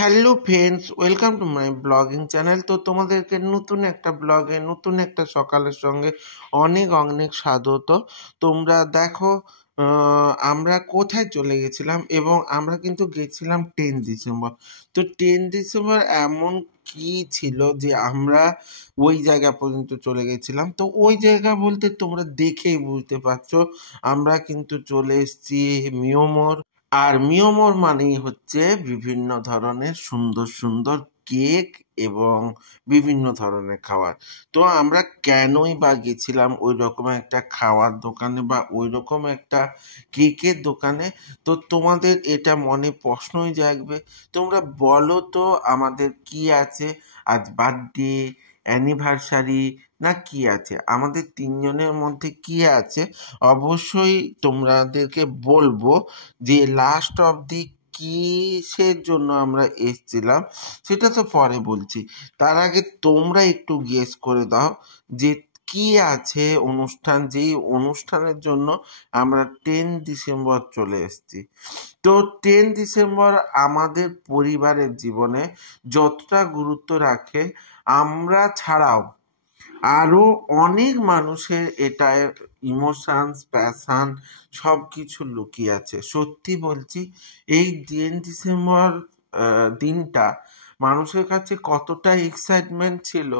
Hello friends, welcome to my blogging channel. তো তোমাদেরকে নতুন একটা ব্লগে নতুন একটা সকালের সঙ্গে অনেক অনেক স্বাগত। তোমরা দেখো আমরা কোথায় চলে গেছিলাম, এবং আমরা কিন্তু গেছিলাম 10 ডিসেম্বর। তো 10 ডিসেম্বর এমন কি ছিল যে আমরা ওই জায়গা পর্যন্ত চলে গেছিলাম। তো ওই জায়গা বলতে তোমরা দেখেই বুঝতে পারছো, আমরা কিন্তু চলে এসেছি মিয়মর। আর মিয়মর মানেই হচ্ছে বিভিন্ন ধরনের সুন্দর সুন্দর কেক এবং বিভিন্ন ধরনের খাবার। তো আমরা কেনই বা গেছিলাম ওই রকম একটা খাওয়ার দোকানে বা ওই রকম একটা কেকের দোকানে? তো তোমাদের এটা মনে প্রশ্নই জাগবে, তোমরা বলো তো আমাদের কি আছে? আজ বার্থডে, অ্যানিভার্সারি, না কি আছে? আমাদের তিনজনের মধ্যে কি আছে? অবশ্যই তোমাদেরকে বলবো যে লাস্ট অবধি কিসের জন্য আমরা এসছিলাম সেটা তো পরে বলছি। তার আগে তোমরা একটু গেস করে দাও যে কি আছে অনুষ্ঠান, যেই অনুষ্ঠানের জন্য আমরা 10 ডিসেম্বর চলে এসেছি। তো 10 ডিসেম্বর আমাদের পরিবারের জীবনে যতটা গুরুত্ব রাখে, আমরা ছাড়াও আরও অনেক মানুষের এটায় ইমোশনস, প্যাশন সব কিছু লুকিয়ে আছে। সত্যি বলছি, এই 10 ডিসেম্বর দিনটা মানুষের কাছে কতটা এক্সাইটমেন্ট ছিল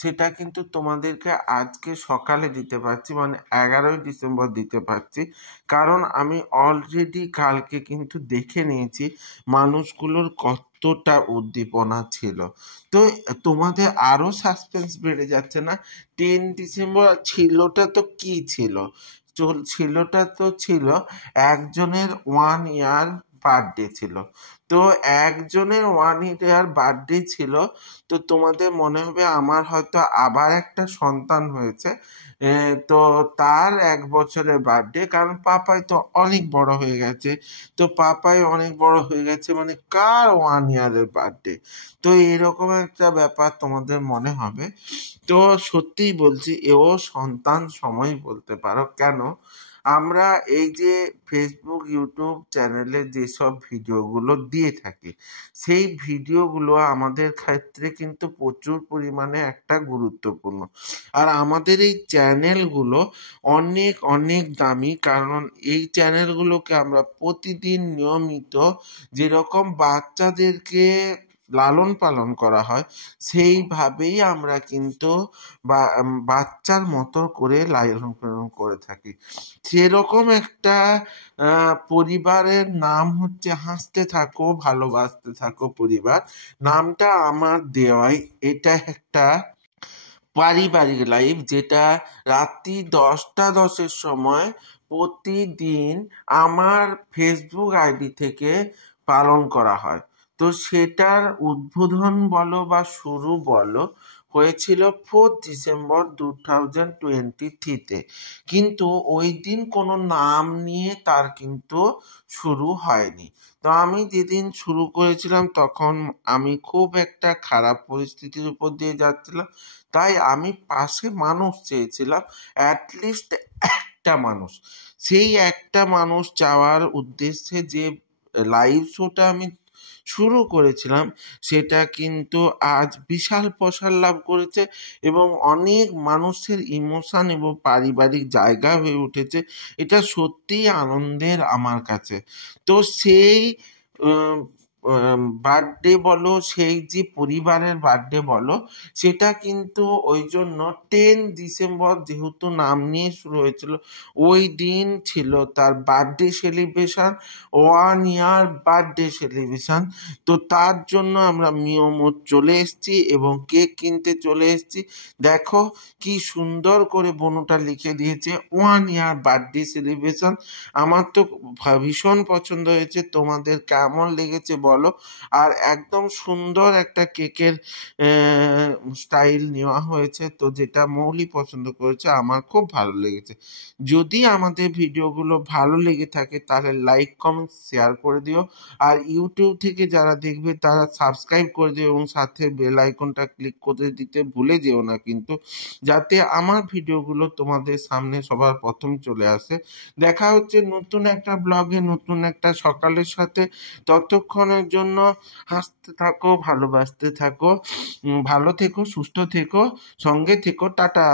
সেটা কিন্তু তোমাদেরকে আজকে সকালে দিতে পারছি, মানে 11ই ডিসেম্বর দিতে পারছি। কারণ আমি অলরেডি কালকে কিন্তু দেখে নিয়েছি মানুষগুলোর কতটা উদ্দীপনা ছিল। তো তোমাদের আরও সাসপেন্স বেড়ে যাচ্ছে না? 10 ডিসেম্বর ছিলটা তো কি ছিল? ছিলটা তো ছিল একজনের 1 ইয়ার বার্থডে ছিল। তো একজনের 1 ইয়ার বার্থডে ছিল। তো তোমাদের মনে হবে আমার হয়তো আবার একটা সন্তান হয়েছে, তো তার 1 বছরের বার্থডে, কারণ পাপাই তো অনেক বড় হয়ে গেছে। তো পাপাই অনেক বড় হয়ে গেছে মানে কার 1 ইয়ারের বার্থডে? তো এরকম একটা ব্যাপার তোমাদের মনে হবে। তো সত্যিই বলছি, এও সন্তান সময় বলতে পারো। কেন? আমরা এই যে ফেসবুক, ইউটিউব চ্যানেলে যেসব ভিডিওগুলো দিয়ে থাকি, সেই ভিডিওগুলো আমাদের ক্ষেত্রে কিন্তু প্রচুর পরিমাণে একটা গুরুত্বপূর্ণ। আর আমাদের এই চ্যানেলগুলো অনেক অনেক দামি, কারণ এই চ্যানেলগুলোকে আমরা প্রতিদিন নিয়মিত যেরকম বাচ্চাদেরকে লালন পালন করা হয় সেইভাবেই আমরা কিন্তু বাচ্চার মতো করে লালন পালন করে থাকি। সেরকম একটা পরিবারের নাম হচ্ছে হাসতে থাকো ভালোবাসতে থাকো পরিবার। নামটা আমার দেওয়াই। এটা একটা পারিবারিক লাইফ, যেটা রাত্রি 10টা 10-এর সময় প্রতিদিন আমার ফেসবুক আইডি থেকে পালন করা হয়। তো সেটার উদ্বোধন বলো বা শুরু বলো হয়েছিল 4 ডিসেম্বর 2023-তে। কিন্তু ওই দিন কোনো নাম নিয়ে তার কিন্তু শুরু হয়নি। তো আমি যেদিন শুরু করেছিলাম তখন আমি খুব একটা খারাপ পরিস্থিতির উপর দিয়ে যাচ্ছিলাম, তাই আমি পাশে মানুষ চেয়েছিলাম, অ্যাটলিস্ট একটা মানুষ। সেই একটা মানুষ চাওয়ার উদ্দেশ্যে যে লাইভ শোটা আমি শুরু করেছিলাম সেটা কিন্তু আজ বিশাল প্রসার লাভ করেছে এবং অনেক মানুষের ইমোশন এবং পারিবারিক জায়গা হয়ে উঠেছে। এটা সত্যিই আনন্দের আমার কাছে। তো সেই বার্থডে বলো, সেই যে পরিবারের বার্থডে বলো, সেটা কিন্তু ওই জন্য 10 ডিসেম্বর যেহেতু নাম নিয়ে শুরু হয়েছিল, ওই দিন ছিল তার বার্থডে সেলিব্রেশন, 1 ইয়ার বার্থডে সেলিব্রেশন। তো তার জন্য আমরা মিয়মর চলে এসেছি এবং কেক কিনতে চলে এসেছি। দেখো কি সুন্দর করে বনুটা লিখে দিয়েছে 1 ইয়ার বার্থডে সেলিব্রেশন। আমার তো ভীষণ পছন্দ হয়েছে, তোমাদের কেমন লেগেছে বলো। আর একদম সুন্দর একটা কেকের স্টাইল নেওয়া হয়েছে, তো যেটা মৌলি পছন্দ করেছে, আমার খুব ভালো লেগেছে। যদি আমাদের ভিডিওগুলো ভালো লেগে থাকে তাহলে লাইক, কমেন্ট, শেয়ার করে দিও। আর ইউটিউব থেকে যারা দেখবে তারা সাবস্ক্রাইব করে দিও এবং সাথে বেল আইকনটা ক্লিক করে দিতে ভুলে যেও না কিন্তু, যাতে আমার ভিডিওগুলো তোমাদের সামনে সবার প্রথম চলে আসে। দেখা হচ্ছে নতুন একটা ব্লগে নতুন একটা সকালের সাথে। ততক্ষণের ততক্ষণের জন্য হাসতে থাকো, ভালোবাসতে থাকো, ভালো থেকো, সুস্থ থেকো, সঙ্গে থেকো, টাটা।